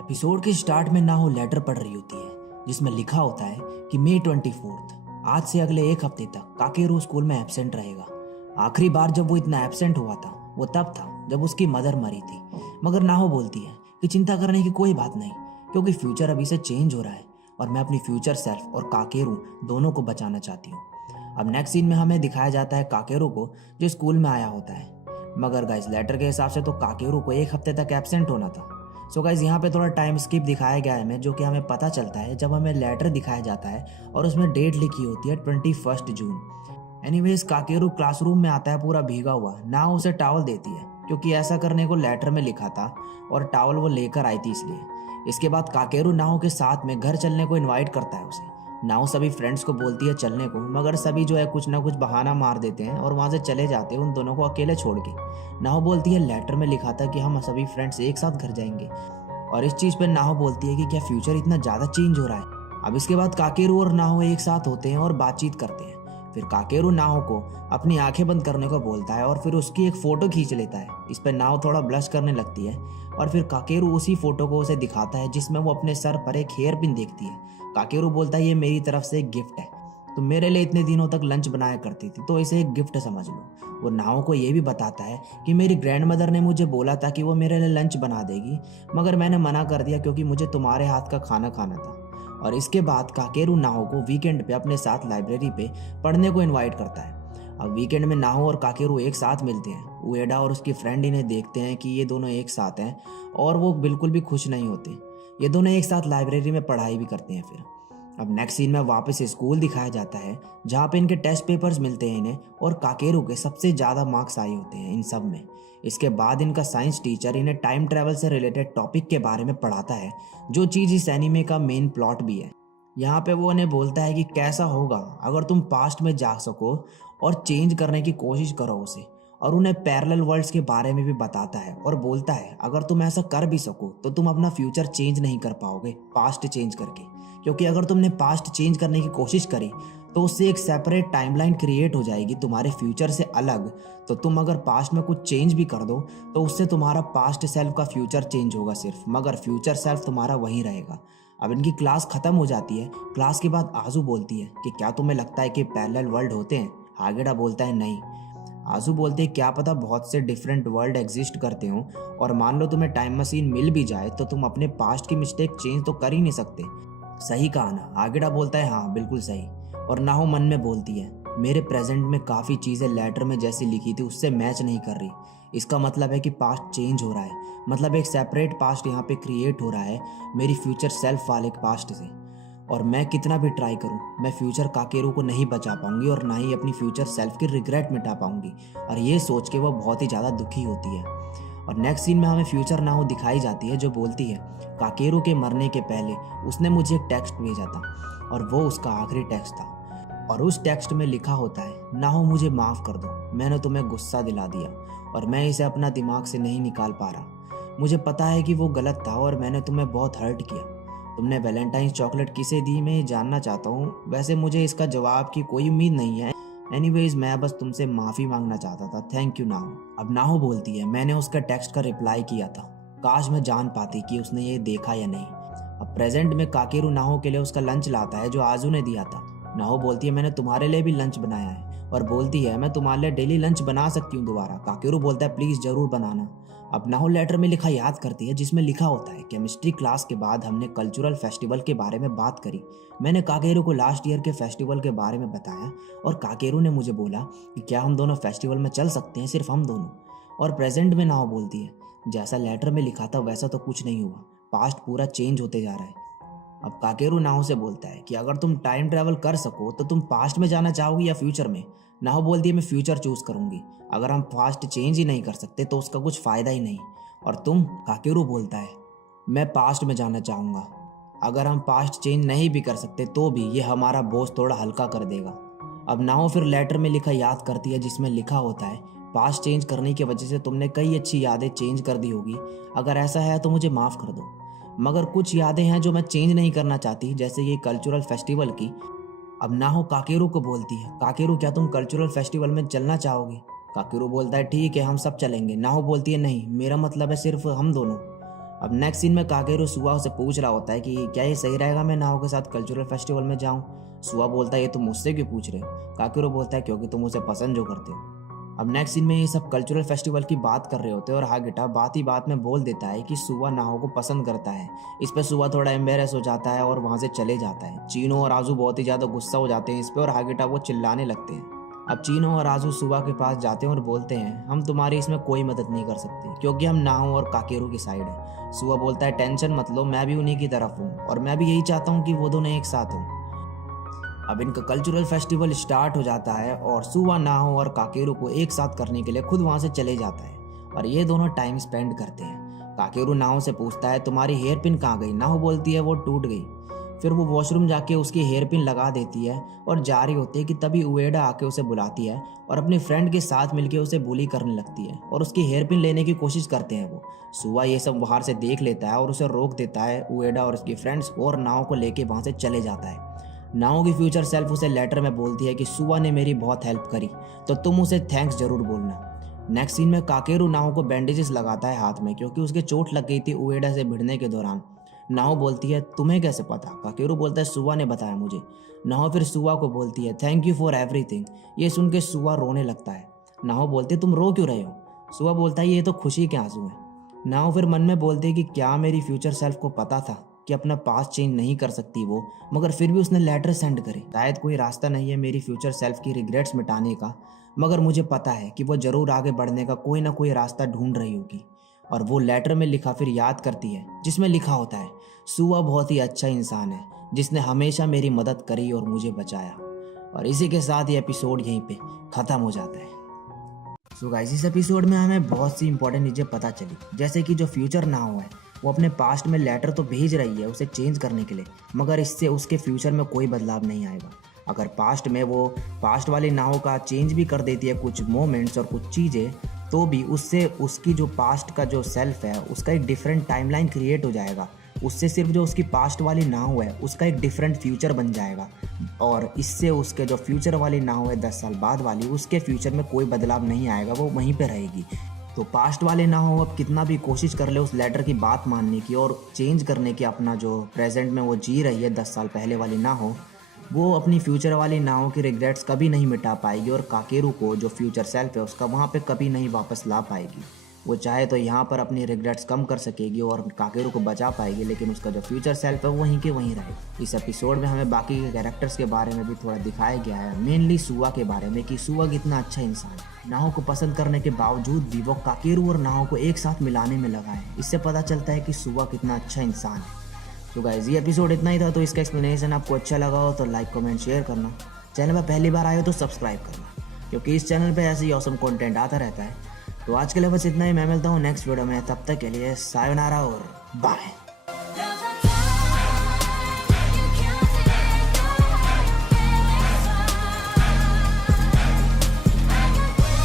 Episode के start में ना हो लेटर पढ़ रही होती है जिसमें लिखा होता है कि मई 24 आज से अगले एक हफ्ते तक काकेरू स्कूल में एब्सेंट रहेगा। आखिरी बार जब वो इतना एब्सेंट हुआ था वो तब था जब उसकी मदर मरी थी। मगर नाहो बोलती है कि चिंता करने की कोई बात नहीं, क्योंकि फ्यूचर अभी से चेंज हो रहा है और मैं अपनी फ्यूचर सेल्फ और काकेरू दोनों को बचाना चाहती हूँ। अब नेक्स्ट सीन में हमें दिखाया जाता है काकेरू को जो स्कूल में आया होता है। मगर गाइस लेटर के हिसाब से तो काकेरू को एक हफ्ते तक एब्सेंट होना था। सो गाइस यहाँ पे थोड़ा टाइम स्किप दिखाया गया है हमें, जो कि हमें पता चलता है जब हमें लेटर दिखाया जाता है और उसमें डेट लिखी होती है 21 जून। एनीवेज काकेरू क्लासरूम में आता है पूरा भीगा हुआ। ना उसे टावल देती है क्योंकि ऐसा करने को लेटर में लिखा था और टावल वो लेकर आई थी इसलिए। इसके बाद काकेरू नाओ के साथ में घर चलने को इनवाइट करता है उसे। नाओ सभी फ्रेंड्स को बोलती है चलने को, मगर सभी जो है कुछ ना कुछ बहाना मार देते हैं और वहां से चले जाते हैं उन दोनों को अकेले छोड़ के। नाहो बोलती है लेटर में लिखा था कि हम सभी फ्रेंड्स एक साथ घर जाएंगे, और इस चीज पे नाहो बोलती है कि क्या फ्यूचर इतना ज्यादा चेंज हो रहा है। अब इसके बाद काकेरू और नाहो एक साथ होते हैं और बातचीत करते हैं। फिर काकेरू नाहो को अपनी आंखें बंद करने को बोलता है और फिर उसकी एक फोटो खींच लेता है। इस पे नाहो थोड़ा ब्लश करने लगती है और फिर काकेरू उसी फोटो को उसे दिखाता है जिसमें वो अपने सर पर एक हेयर पिन देखती है। काकेरू बोलता है ये मेरी तरफ से एक गिफ्ट है, तो मेरे लिए इतने दिनों तक लंच बनाया करती थी तो इसे एक गिफ्ट समझ लो। वो नाव को ये भी बताता है कि मेरी ग्रैंड मदर ने मुझे बोला था कि वो मेरे लिए लंच बना देगी, मगर मैंने मना कर दिया क्योंकि मुझे तुम्हारे हाथ का खाना खाना था। और इसके बाद काकेरू नाहो को वीकेंड पे अपने साथ लाइब्रेरी पे पढ़ने को इनवाइट करता है। अब वीकेंड में नाहो और काकेरू एक साथ मिलते हैं। उएडा और उसकी फ्रेंड इन्हें देखते हैं कि ये दोनों एक साथ हैं और वो बिल्कुल भी खुश नहीं होते। ये दोनों एक साथ लाइब्रेरी में पढ़ाई भी करते हैं। फिर अब नेक्स्ट सीन में वापस स्कूल दिखाया जाता है जहाँ पे इनके टेस्ट पेपर्स मिलते हैं इन्हें, और काकेरू के सबसे ज़्यादा मार्क्स आए होते हैं इन सब में। इसके बाद इनका साइंस टीचर इन्हें टाइम ट्रैवल से रिलेटेड टॉपिक के बारे में पढ़ाता है, जो चीज़ इस एनीमे का मेन प्लॉट भी है। यहाँ पे वो उन्हें बोलता है कि कैसा होगा अगर तुम पास्ट में जा सको और चेंज करने की कोशिश करो उसे, और उन्हें पैरेलल वर्ल्ड्स के बारे में भी बताता है और बोलता है अगर तुम ऐसा कर भी सको तो तुम अपना फ्यूचर चेंज नहीं कर पाओगे पास्ट चेंज करके, क्योंकि अगर तुमने पास्ट चेंज करने की कोशिश करी तो उससे एक सेपरेट टाइमलाइन क्रिएट हो जाएगी तुम्हारे फ्यूचर से अलग। तो तुम अगर पास्ट में कुछ चेंज भी कर दो तो उससे तुम्हारा पास्ट सेल्फ का फ्यूचर चेंज होगा सिर्फ, मगर फ्यूचर सेल्फ तुम्हारा वहीं रहेगा। अब इनकी क्लास खत्म हो जाती है। क्लास के बाद आजू बोलती है कि क्या तुम्हें लगता है कि पैरेलल वर्ल्ड होते हैं? हागेडा बोलता है नहीं। आजू बोलते हैं क्या पता बहुत से डिफरेंट वर्ल्ड एग्जिस्ट करते हो, और मान लो तुम्हें टाइम मशीन मिल भी जाए तो तुम अपने पास्ट की मिस्टेक चेंज तो कर ही नहीं सकते। सही कहा ना? आगेडा बोलता है हाँ बिल्कुल सही। और नाहो मन में बोलती है मेरे प्रेजेंट में काफ़ी चीज़ें लेटर में जैसी लिखी थी उससे मैच नहीं कर रही। इसका मतलब है कि पास्ट चेंज हो रहा है, मतलब एक सेपरेट पास्ट यहाँ पे क्रिएट हो रहा है मेरी फ्यूचर सेल्फ वाले पास्ट से। और मैं कितना भी ट्राई करूं मैं फ्यूचर काकेरू को नहीं बचा पाऊंगी और ना ही अपनी फ्यूचर सेल्फ की रिग्रेट मिटा पाऊंगी। और ये सोच के वो बहुत ही ज़्यादा दुखी होती है। और नेक्स्ट सीन में हमें फ्यूचर नाहो दिखाई जाती है जो बोलती है काकेरू के मरने के पहले उसने मुझे एक टेक्स्ट भेजा था और वो उसका आखिरी टेक्स्ट था। और उस टेक्स्ट में लिखा होता है नाहो मुझे माफ़ कर दो, मैंने तुम्हें गुस्सा दिला दिया और मैं इसे अपना दिमाग से नहीं निकाल पा रहा। मुझे पता है कि वो गलत था और मैंने तुम्हें बहुत हर्ट किया। तुमने वैलेंटाइन चॉकलेट किसे दी मैं ये जानना चाहता हूँ, वैसे मुझे इसका जवाब की कोई उम्मीद नहीं है। एनीवेज मैं बस तुमसे माफ़ी मांगना चाहता था, थैंक यू नाहो। अब नाहो बोलती है मैंने उसका टेक्स्ट का रिप्लाई किया था, काश मैं जान पाती कि उसने ये देखा या नहीं। अब प्रेजेंट में काकेरू नाहो के लिए उसका लंच लाता है जो आजू ने दिया था। नाहो बोलती है मैंने तुम्हारे लिए भी लंच बनाया है, और बोलती है मैं तुम्हारे लिए डेली लंच बना सकती हूँ दोबारा। काकेरू बोलता है प्लीज़ ज़रूर बनाना। अब नाहो लेटर में लिखा याद करती है जिसमें लिखा होता है केमिस्ट्री क्लास के बाद हमने कल्चरल फेस्टिवल के बारे में बात करी। मैंने काकेरू को लास्ट ईयर के फेस्टिवल के बारे में बताया और काकेरू ने मुझे बोला कि क्या हम दोनों फेस्टिवल में चल सकते हैं, सिर्फ हम दोनों। और प्रेजेंट में नाहो बोलती है जैसा लेटर में लिखा था वैसा तो कुछ नहीं हुआ, पास्ट पूरा चेंज होते जा रहा है। अब काकेरू नाहो से बोलता है कि अगर तुम टाइम ट्रैवल कर सको तो तुम पास्ट में जाना चाहोगी या फ्यूचर में? नाहो बोलती है मैं फ्यूचर चूज करूंगी, अगर हम पास्ट चेंज ही नहीं कर सकते तो उसका कुछ फायदा ही नहीं। और तुम? काकेरू बोलता है मैं पास्ट में जाना चाहूँगा, अगर हम पास्ट चेंज नहीं भी कर सकते तो भी ये हमारा बोझ थोड़ा हल्का कर देगा। अब नाहो फिर लेटर में लिखा याद करती है जिसमें लिखा होता है पास्ट चेंज करने की वजह से तुमने कई अच्छी यादें चेंज कर दी होगी, अगर ऐसा है तो मुझे माफ़ कर दो। मगर कुछ यादें हैं जो मैं चेंज नहीं करना चाहती, जैसे ये कल्चरल फेस्टिवल की। अब नाहो काकेरू को बोलती है काकेरू क्या तुम कल्चरल फेस्टिवल में चलना चाहोगे? काकेरू बोलता है ठीक है हम सब चलेंगे। नाहो बोलती है नहीं, मेरा मतलब है सिर्फ हम दोनों। अब नेक्स्ट सीन में काकेरू सुआ से पूछ रहा होता है कि क्या ये सही रहेगा मैं नाहो के साथ कल्चरल फेस्टिवल में जाऊं। सुआ बोलता है ये तुम मुझसे क्यों पूछ रहे हो। काकेरू बोलता है क्योंकि तुम उसे पसंद जो करते हो। अब नेक्स्ट सीन में ये सब कल्चरल फेस्टिवल की बात कर रहे होते हैं और हागिटा बात ही बात में बोल देता है कि सुआ नाहो को पसंद करता है। इस पर सुआ थोड़ा एम्बेरस हो जाता है और वहाँ से चले जाता है। चीनो और आजू बहुत ही ज़्यादा गुस्सा हो जाते हैं इस पर और हागिटा वो चिल्लाने लगते हैं। अब चीनो और आजू सुआ के पास जाते हैं और बोलते हैं हम तुम्हारी इसमें कोई मदद नहीं कर सकते क्योंकि हम नाहो और काकेरू की साइड है। सुआ बोलता है टेंशन मत लो, मैं भी उन्हीं की तरफ हूँ और मैं भी यही चाहता हूँ कि वो दोनों एक साथ हों। अब इनका कल्चरल फेस्टिवल स्टार्ट हो जाता है और सुआ नाहो और काकेरू को एक साथ करने के लिए खुद वहाँ से चले जाता है और ये दोनों टाइम स्पेंड करते हैं। काकेरू नाहो से पूछता है तुम्हारी हेयर पिन कहाँ गई। नाहो बोलती है वो टूट गई। फिर वो वॉशरूम जाके उसकी हेयर पिन लगा देती है और जा रही होती है कि तभी उएडा आके उसे बुलाती है और अपनी फ्रेंड के साथ मिलके उसे बुली करने लगती है और उसकी हेयर पिन लेने की कोशिश करते हैं वो। सुआ ये सब बाहर से देख लेता है और उसे रोक देता है उएडा और उसकी फ्रेंड्स और नाहो को लेके वहाँ से चले जाता है। नाहो की फ्यूचर सेल्फ उसे लेटर में बोलती है कि सुआ ने मेरी बहुत हेल्प करी तो तुम उसे थैंक्स जरूर बोलना। नेक्स्ट सीन में काकेरू नाहो को बैंडेजेस लगाता है हाथ में क्योंकि उसके चोट लग गई थी उएडा से भिड़ने के दौरान। नाहो बोलती है तुम्हें कैसे पता। काकेरू बोलता है सुआ ने बताया मुझे। नाहो फिर सुआ को बोलती है थैंक यू फॉर एवरीथिंग। ये सुन के सुआ रोने लगता है। नाहो बोलती है तुम रो क्यों रहे हो। सुआ बोलता है ये तो खुशी के आंसू हैं। नाहो फिर मन में बोलती है कि क्या मेरी फ्यूचर सेल्फ को पता था कि अपना पास्ट चेंज नहीं कर सकती वो, मगर फिर भी उसने लेटर सेंड करे। शायद कोई रास्ता नहीं है मेरी फ्यूचर सेल्फ की रिग्रेट्स मिटाने का, मगर मुझे पता है कि वो जरूर आगे बढ़ने का कोई ना कोई रास्ता ढूंढ रही होगी। और वो लेटर में लिखा फिर याद करती है जिसमें लिखा होता है सुआ बहुत ही अच्छा इंसान है जिसने हमेशा मेरी मदद करी और मुझे बचाया। और इसी के साथ ये एपिसोड यहीं पे ख़त्म हो जाता है। सो गाइस इस एपिसोड में हमें बहुत सी इंपॉर्टेंट चीज़ें पता चली, जैसे कि जो फ्यूचर नाहो है वो अपने पास्ट में लेटर तो भेज रही है उसे चेंज करने के लिए, मगर इससे उसके फ्यूचर में कोई बदलाव नहीं आएगा। अगर पास्ट में वो पास्ट वाली नाहो का चेंज भी कर देती है कुछ मोमेंट्स और कुछ चीज़ें, तो भी उससे उसकी जो पास्ट का जो सेल्फ है उसका एक डिफरेंट टाइमलाइन क्रिएट हो जाएगा। उससे सिर्फ जो उसकी पास्ट वाली नाहो है उसका एक डिफरेंट फ्यूचर बन जाएगा और इससे उसके जो फ्यूचर वाली नाहो है 10 साल बाद वाली, उसके फ्यूचर में कोई बदलाव नहीं आएगा, वो वहीं पे रहेगी। तो पास्ट वाले नाहो अब कितना भी कोशिश कर ले उस लेटर की बात मानने की और चेंज करने की अपना जो प्रेजेंट में वो जी रही है 10 साल पहले वाली नाहो, वो अपनी फ्यूचर वाली नाहो की रिग्रेट्स कभी नहीं मिटा पाएगी और काकेरू को जो फ्यूचर सेल्फ है उसका वहाँ पे कभी नहीं वापस ला पाएगी। वो चाहे तो यहाँ पर अपनी रिग्रेट्स कम कर सकेगी और काकेरू को बचा पाएगी, लेकिन उसका जो फ्यूचर सेल्फ है वो वहीं के वहीं रहेगा। इस एपिसोड में हमें बाकी के कैरेक्टर्स के बारे में भी थोड़ा दिखाया गया है, मेनली सुआ के बारे में कि सुआ कितना अच्छा इंसान है। नाहो को पसंद करने के बावजूद भी वो काकेरू और नाहो को एक साथ मिलाने में लगा है। इससे पता चलता है कि सुआ कितना अच्छा इंसान है। तो गाइस ये एपिसोड इतना ही था, तो इसका एक्सप्लेनेशन आपको अच्छा लगा हो तो लाइक कमेंट शेयर करना। चैनल पर पहली बार आए हो तो सब्सक्राइब करना, क्योंकि इस चैनल पे ऐसे ही ऑसम कंटेंट आता रहता है। तो आज के लिए बस इतना ही, मैं मिलता हूँ नेक्स्ट वीडियो में, तब तक के लिए सायोनारा और बाय।